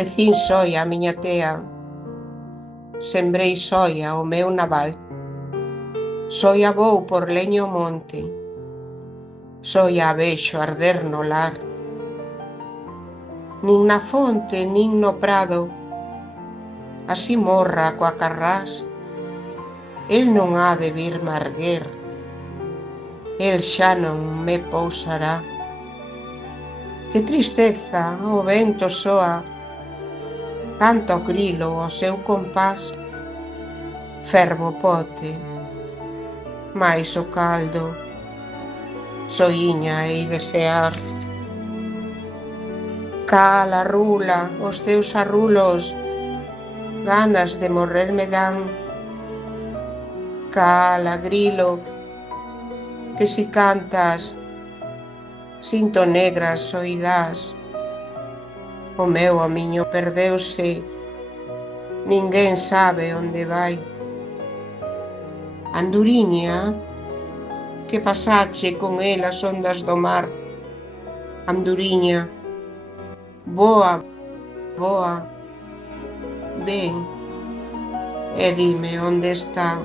Tecín soia a miña tea, sembrei soia o meu naval. Soia vou por leño ao monte, soia a vexo arder no lar. Nin na fonte, nin no prado, así morra coa carrás, el non ha de virme erguer, el xa non me pousará. Que tristeza, o vento soa, canta o grilo o seu compás, fervo o pote, mais o caldo, soiña hei de cear. Cala, rula, os teus arrulos, ganas de morrer me dan. Cala, grilo, que si cantas, sinto negras soidás. O meu amiño perdeuse, ninguén sabe onde vai. Anduriña, que pasache con el as ondas do mar? Anduriña, voa, voa, ven e dime onde está.